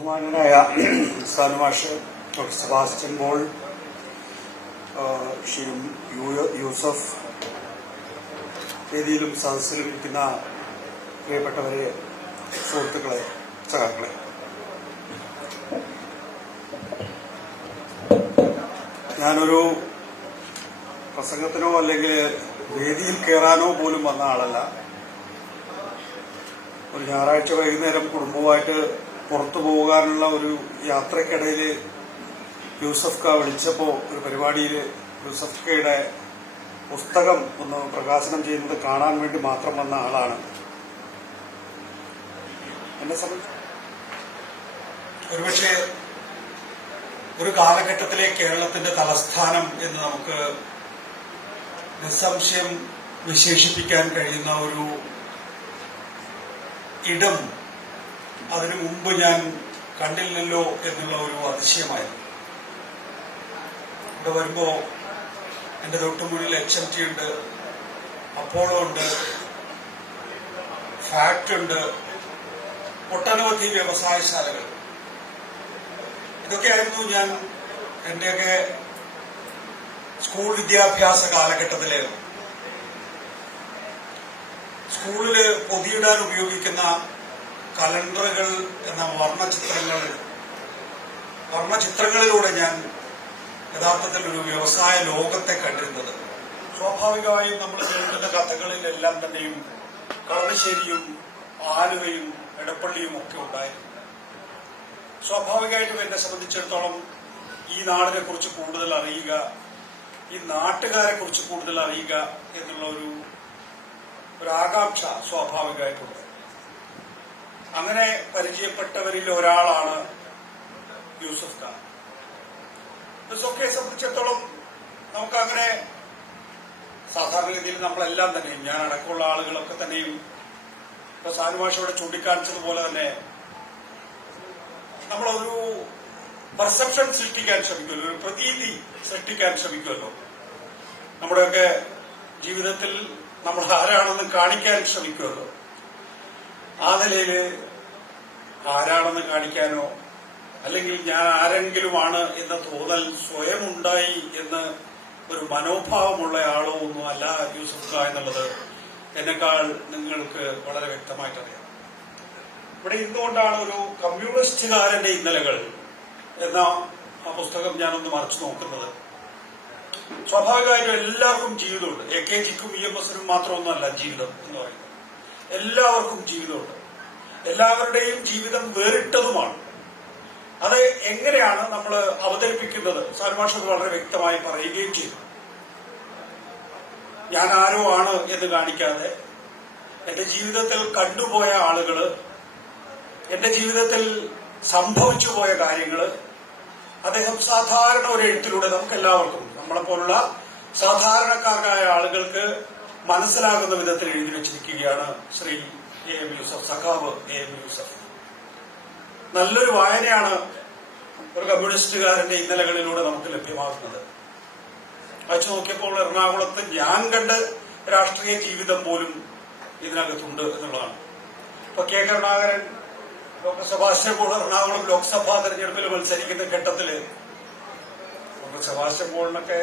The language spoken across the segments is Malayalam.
ബഹുമാനനായ സാനുമാഷ്, ഡോക്ടർ സെബാസ്റ്റ്യൻ പോൾ, ശ്രീ യൂസഫ്, വേദിയിലും സദസ്സിലും ഇരിക്കുന്ന പ്രിയപ്പെട്ടവരെ, സുഹൃത്തുക്കളെ, സഖാക്കളെ, ഞാനൊരു പ്രസംഗത്തിനോ അല്ലെങ്കിൽ വേദിയിൽ കയറാനോ പോലും വന്ന ആളല്ല. ഒരു ഞായറാഴ്ച വൈകുന്നേരം കുടുംബവുമായിട്ട് പുറത്തു പോകാനുള്ള ഒരു യാത്രക്കിടയിൽ യൂസഫ് ക വിളിച്ചപ്പോൾ ഒരു പരിപാടിയിൽ യൂസഫ് കയുടെ പുസ്തകം ഒന്ന് പ്രകാശനം ചെയ്യുന്നത് കാണാൻ വേണ്ടി മാത്രം വന്ന ആളാണ്. എന്നെ സംബന്ധിച്ച് ഒരുപക്ഷെ ഒരു കാലഘട്ടത്തിലെ കേരളത്തിന്റെ തലസ്ഥാനം എന്ന് നമുക്ക് നിസ്സംശയം വിശേഷിപ്പിക്കാൻ കഴിയുന്ന ഒരു ഇടം അതിനു മുമ്പ് ഞാൻ കണ്ടില്ലല്ലോ എന്നുള്ള ഒരു അതിശയമായിരുന്നു. ഇവിടെ വരുമ്പോ എന്റെ തൊട്ടുമുന്നിൽ HMT ഉണ്ട്, അപ്പോളോ ഉണ്ട്, ഫാക്ട് ഉണ്ട്, ഒട്ടനവധി വ്യവസായശാലകൾ. ഇതൊക്കെയായിരുന്നു ഞാൻ എന്റെയൊക്കെ സ്കൂൾ വിദ്യാഭ്യാസ കാലഘട്ടത്തില് സ്കൂളില് പൊതിയിടാൻ ഉപയോഗിക്കുന്ന കലണ്ടറുകൾ എന്ന വർണ്ണചിത്രങ്ങളിലൂടെ ഞാൻ യഥാർത്ഥത്തിൽ ഒരു വ്യവസായ ലോകത്തെ കണ്ടിരുന്നത്. സ്വാഭാവികമായും നമ്മൾ കേൾക്കുന്ന കഥകളിലെല്ലാം തന്നെയും കളമശ്ശേരിയും ആലുവയും എടപ്പള്ളിയും ഒക്കെ ഉണ്ടായിരുന്നു. സ്വാഭാവികമായിട്ടും എന്നെ സംബന്ധിച്ചിടത്തോളം ഈ നാടിനെ കുറിച്ച് കൂടുതൽ അറിയുക, ഈ നാട്ടുകാരെ കുറിച്ച് കൂടുതൽ അറിയുക എന്നുള്ള ഒരു ആകാംക്ഷ സ്വാഭാവികമായിട്ടുണ്ട്. അങ്ങനെ പരിചയപ്പെട്ടവരിൽ ഒരാളാണ് യൂസഫ് ഖാൻ. യൂസഫ് ഖയെ സംബന്ധിച്ചിടത്തോളം നമുക്കങ്ങനെ സാധാരണഗതിയിൽ നമ്മളെല്ലാം തന്നെയും, ഞാൻ അടക്കമുള്ള ആളുകളൊക്കെ തന്നെയും ഇപ്പൊ സാനുമാഷോടെ ചൂണ്ടിക്കാണിച്ചതുപോലെ തന്നെ നമ്മളൊരു പെർസെപ്ഷൻ സൃഷ്ടിക്കാൻ ശ്രമിക്കുമല്ലോ, ഒരു പ്രതീതി സൃഷ്ടിക്കാൻ ശ്രമിക്കുമല്ലോ. നമ്മുടെയൊക്കെ ജീവിതത്തിൽ നമ്മൾ ആരാണെന്ന് കാണിക്കാൻ ശ്രമിക്കുമല്ലോ. ആ നിലയിൽ ആരാണെന്ന് കാണിക്കാനോ അല്ലെങ്കിൽ ഞാൻ ആരെങ്കിലുമാണ് എന്ന തോന്നൽ സ്വയം ഉണ്ടായി എന്ന് ഒരു മനോഭാവമുള്ള ആളോ ഒന്നും അല്ല യൂസഫ് ഖാൻ എന്നുള്ളത് എന്നെക്കാൾ നിങ്ങൾക്ക് വളരെ വ്യക്തമായിട്ടറിയാം. ഇവിടെ ഇന്നുകൊണ്ടാണ് ഒരു കമ്മ്യൂണിസ്റ്റുകാരന്റെ ഇന്നലകൾ എന്ന ആ പുസ്തകം ഞാനൊന്ന് മറിച്ചു നോക്കുന്നത്. സ്വാഭാവികമായിട്ടും എല്ലാവർക്കും ജീവിതമുണ്ട്. AKGക്കും EMSനും മാത്രമൊന്നുമല്ല ജീവിതം എന്ന് പറയുന്നത്. എല്ലാവർക്കും ജീവിതമുണ്ട്. എല്ലാവരുടെയും ജീവിതം വേറിട്ടതുമാണ്. അത് എങ്ങനെയാണ് നമ്മൾ അവതരിപ്പിക്കുന്നത് സാനുമാഷ് വളരെ വ്യക്തമായി പറയുകയും ചെയ്തു. ഞാൻ ആരോ ആണ് എന്ന് കാണിക്കാതെ എന്റെ ജീവിതത്തിൽ കണ്ടുപോയ ആളുകള്, എന്റെ ജീവിതത്തിൽ സംഭവിച്ചു പോയ കാര്യങ്ങള് അദ്ദേഹം സാധാരണ ഒരു എഴുത്തിലൂടെ നമുക്ക് എല്ലാവർക്കും, നമ്മളെപ്പോലുള്ള സാധാരണക്കാരായ ആളുകൾക്ക് മനസ്സിലാകുന്ന വിധത്തിൽ എഴുതി വെച്ചിരിക്കുകയാണ് ശ്രീ AM യൂസഫ്, സഖാവ് AM യൂസഫ്. നല്ലൊരു വായനയാണ് ഒരു കമ്മ്യൂണിസ്റ്റുകാരന്റെ ഇന്നലകളിലൂടെ നമുക്ക് ലഭ്യമാകുന്നത്. വായിച്ചു നോക്കിയപ്പോൾ എറണാകുളത്ത് ഞാൻ കണ്ട രാഷ്ട്രീയ ജീവിതം പോലും ഇതിനകത്തുണ്ട് എന്നുള്ളതാണ്. ഇപ്പൊ K കരുണാകരൻ, ഡോക്ടർ സെബാസ്റ്റ്യൻ പോൾ എറണാകുളം ലോക്സഭാ തെരഞ്ഞെടുപ്പിൽ മത്സരിക്കുന്ന ഘട്ടത്തില് ഡോക്ടർ സെബാസ്റ്റ്യൻ പോളിനൊക്കെ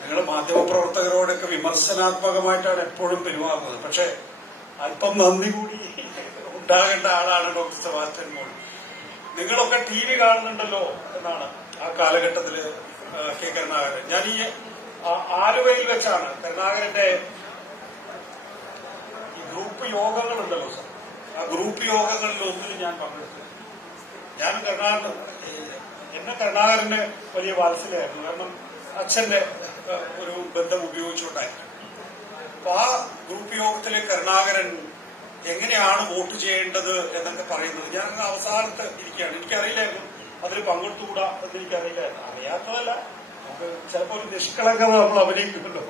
ഞങ്ങൾ മാധ്യമപ്രവർത്തകരോടൊക്കെ വിമർശനാത്മകമായിട്ടാണ് എപ്പോഴും പെരുമാറുന്നത്. പക്ഷെ അല്പം നന്ദി കൂടി ഉണ്ടാകേണ്ട ആളാണ് ഡോക്ടർ സെബാസ്റ്റ്യൻ പോൾ. നിങ്ങളൊക്കെ TV കാണുന്നുണ്ടല്ലോ എന്നാണ് ആ കാലഘട്ടത്തില് K കരുണാകരൻ. ഞാൻ ഈ ആലുവയിൽ വെച്ചാണ് കരുണാകരന്റെ ഈ ഗ്രൂപ്പ് യോഗങ്ങളുണ്ടല്ലോ സർ, ആ ഗ്രൂപ്പ് യോഗങ്ങളിൽ ഒന്നിനും ഞാൻ പങ്കെടുത്തു. ഞാൻ കരുണാകരന് വലിയ വാത്സല്യമായിരുന്നു. കാരണം അച്ഛന്റെ ഒരു ബന്ധം ഉപയോഗിച്ചുകൊണ്ടായിരുന്നു. അപ്പൊ ആ ഗ്രൂപ്പ് യോഗത്തിലെ കരുണാകരൻ എങ്ങനെയാണ് വോട്ട് ചെയ്യേണ്ടത് എന്നൊക്കെ പറയുന്നത് ഞാൻ അവസാനത്ത് ഇരിക്കുകയാണ്. എനിക്കറിയില്ലായിരുന്നു അതിൽ പങ്കെടുത്തുകൂടാ എന്ന് എനിക്കറിയില്ലായിരുന്നു. അറിയാത്തതല്ല, നമുക്ക് ചിലപ്പോൾ ഒരു നിഷ്കളങ്കത നമ്മൾ അഭിനയിക്കുമല്ലോ.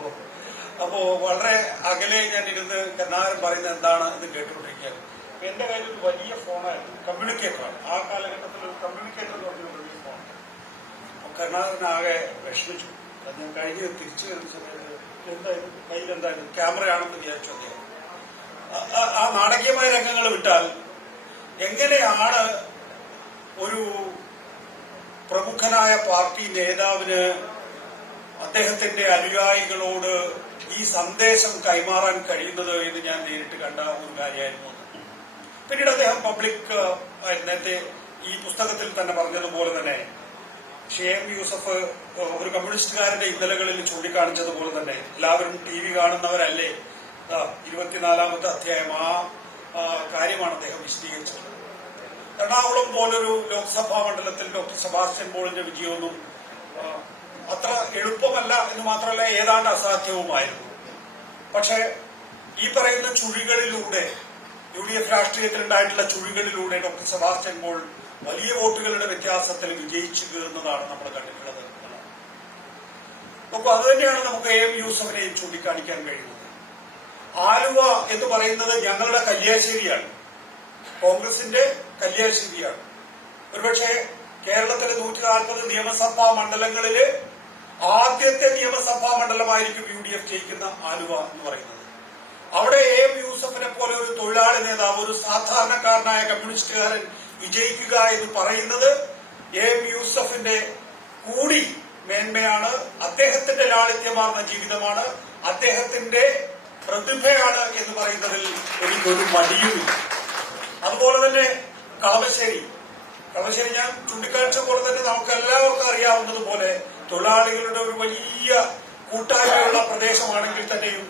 അപ്പോ വളരെ അകലെ ഞാൻ ഇരുന്ന് കരുണാകരൻ പറയുന്നത് എന്താണ് എന്ന് കേട്ടുകൊണ്ടിരിക്കുകയാണ്. എന്റെ കയ്യിൽ ഒരു വലിയ ഫോണായിരുന്നു, കമ്മ്യൂണിക്കേറ്ററാണ്. ആ കാലഘട്ടത്തിൽ ഒരു കമ്മ്യൂണിക്കേറ്റർ എന്ന് പറഞ്ഞ വലിയ ഫോൺ. കരുണാകരനാകെ വിഷമിച്ചു. ഞാൻ കഴിഞ്ഞ് തിരിച്ചു വരുന്ന സമയത്ത് എന്തായാലും കയ്യിലെന്തായാലും ക്യാമറയാണെന്ന് വിചാരിച്ചു അദ്ദേഹം. ആ നാടകീയമായ രംഗങ്ങൾ വിട്ടാൽ എങ്ങനെയാണ് ഒരു പ്രമുഖനായ പാർട്ടി നേതാവിന് അദ്ദേഹത്തിന്റെ അനുയായികളോട് ഈ സന്ദേശം കൈമാറാൻ കഴിയുന്നത് എന്ന് ഞാൻ നേരിട്ട് കണ്ട ഒരു കാര്യമായിരുന്നു. പിന്നീട് അദ്ദേഹം പബ്ലിക് നേരത്തെ ഈ പുസ്തകത്തിൽ തന്നെ പറഞ്ഞതുപോലെ തന്നെ ഷെയ്ഖ് യൂസഫ് ഒരു കമ്മ്യൂണിസ്റ്റുകാരുടെ ഇന്നലകളിൽ ചൂണ്ടിക്കാണിച്ചതുപോലെ തന്നെ എല്ലാവരും TV കാണുന്നവരല്ലേ, 24-ാമത്തെ അധ്യായം ആ കാര്യമാണ് അദ്ദേഹം വിശദീകരിച്ചത്. എറണാകുളം പോലൊരു ലോക്സഭാ മണ്ഡലത്തിൽ ഡോക്ടർ സെബാസ്റ്റ്യൻ പോളിന്റെ വിജയമൊന്നും അത്ര എളുപ്പമല്ല എന്ന് മാത്രമല്ല ഏതാണ്ട് അസാധ്യവുമായിരുന്നു. പക്ഷെ ഈ പറയുന്ന ചുഴികളിലൂടെ UDF രാഷ്ട്രീയത്തിലുണ്ടായിട്ടുള്ള ചുഴികളിലൂടെ ഡോക്ടർ സെബാസ്റ്റ്യൻ പോൾ വലിയ വോട്ടുകളുടെ വ്യത്യാസത്തിൽ വിജയിച്ചു കയറുന്നതാണ് നമ്മൾ കണ്ടിട്ടുള്ളത്. അപ്പോൾ അത് തന്നെയാണ് നമുക്ക് AM യൂസഫിനെയും ചൂണ്ടിക്കാണിക്കാൻ കഴിയുന്നത്. ആലുവ എന്ന് പറയുന്നത് ഞങ്ങളുടെ കല്യാശ്ശേരിയാണ്, കോൺഗ്രസിന്റെ കല്യാശ്ശേരിയാണ്. ഒരുപക്ഷെ കേരളത്തിലെ 140 നിയമസഭാ മണ്ഡലങ്ങളില് ആദ്യത്തെ നിയമസഭാ മണ്ഡലമായിരിക്കും UDF ജയിക്കുന്ന ആലുവ എന്ന് പറയുന്നത്. അവിടെ AM യൂസഫിനെ പോലെ ഒരു തൊഴിലാളി നേതാവ്, ഒരു സാധാരണക്കാരനായ കമ്മ്യൂണിസ്റ്റുകാരൻ വിജയിക്കുക എന്ന് പറയുന്നത് AM യൂസഫിന്റെ കൂടി മേന്മയാണ്, അദ്ദേഹത്തിന്റെ ലാളിത്യമാർന്ന ജീവിതമാണ്, അദ്ദേഹത്തിന്റെ പ്രതിഭയാണ് എന്ന് പറയുന്നതിൽ എനിക്കൊരു മടിയുമില്ല. അതുപോലെ തന്നെ കളമശ്ശേരി ഞാൻ ചൂണ്ടിക്കാണിച്ച പോലെ തന്നെ നമുക്ക് എല്ലാവർക്കും അറിയാവുന്നതുപോലെ തൊഴിലാളികളുടെ ഒരു വലിയ കൂട്ടായ്മയുള്ള പ്രദേശമാണെങ്കിൽ തന്നെയും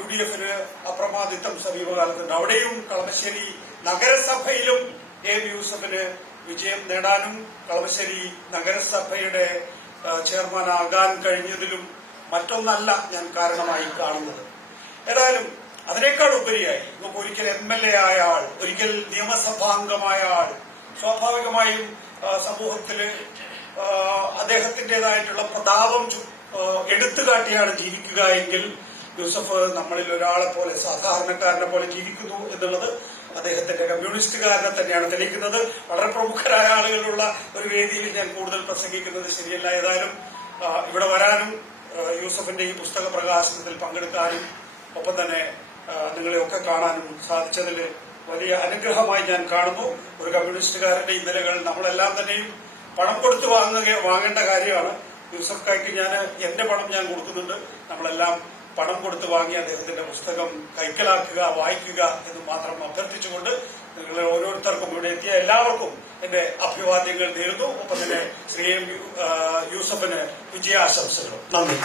UDFന് അപ്രമാദിത്വം സമീപകാലത്തുണ്ട്. അവിടെയും കളമശ്ശേരി നഗരസഭയിലും AM യൂസഫിന് വിജയം നേടാനും കളമശ്ശേരി നഗരസഭയുടെ ചെയർമാനാകാൻ കഴിഞ്ഞതിലും മറ്റൊന്നല്ല ഞാൻ കാരണമായി കാണുന്നത്. ഏതായാലും അതിനേക്കാൾ ഉപരിയായി നമുക്ക് ഒരിക്കൽ MLA ആയ ആൾ, ഒരിക്കൽ നിയമസഭാംഗമായ ആൾ സ്വാഭാവികമായും സമൂഹത്തില് അദ്ദേഹത്തിന്റേതായിട്ടുള്ള പ്രതാപം എടുത്തുകാട്ടിയാണ് ജീവിക്കുക എങ്കിൽ യൂസഫ് നമ്മളിൽ ഒരാളെ പോലെ, സാധാരണക്കാരനെ പോലെ ജീവിക്കുന്നു എന്നുള്ളത് അദ്ദേഹത്തിന്റെ കമ്മ്യൂണിസ്റ്റുകാരനെ തന്നെയാണ് തെളിയിക്കുന്നത്. വളരെ പ്രമുഖരായ ആളുകളുള്ള ഒരു വേദിയിൽ ഞാൻ കൂടുതൽ പ്രസംഗിക്കുന്നത് ശരിയല്ല. ഏതായാലും ഇവിടെ വരാനും യൂസഫിന്റെ ഈ പുസ്തക പ്രകാശനത്തിൽ പങ്കെടുക്കാനും ഒപ്പം തന്നെ നിങ്ങളെയൊക്കെ കാണാനും സാധിച്ചതിൽ വലിയ അനുഗ്രഹമായി ഞാൻ കാണുന്നു. ഒരു കമ്മ്യൂണിസ്റ്റുകാരന്റെ ഇന്നലകൾ നമ്മളെല്ലാം തന്നെയും പണം കൊടുത്ത് വാങ്ങേണ്ട കാര്യമാണ്. യൂസഫ് കായ്ക്ക് ഞാൻ എന്റെ പണം ഞാൻ കൊടുക്കുന്നുണ്ട്. നമ്മളെല്ലാം പണം കൊടുത്ത് വാങ്ങി അദ്ദേഹത്തിന്റെ പുസ്തകം കൈക്കലാക്കുക, വായിക്കുക എന്ന് മാത്രം അഭ്യർത്ഥിച്ചുകൊണ്ട് നിങ്ങളെ ഓരോരുത്തർക്കും ഇവിടെ എത്തിയ എല്ലാവർക്കും എന്റെ അഭിവാദ്യങ്ങൾ നേരുന്നു. ഒപ്പം തന്നെ ശ്രീ യൂസഫിന് വിജയാശംസകളും. നന്ദി.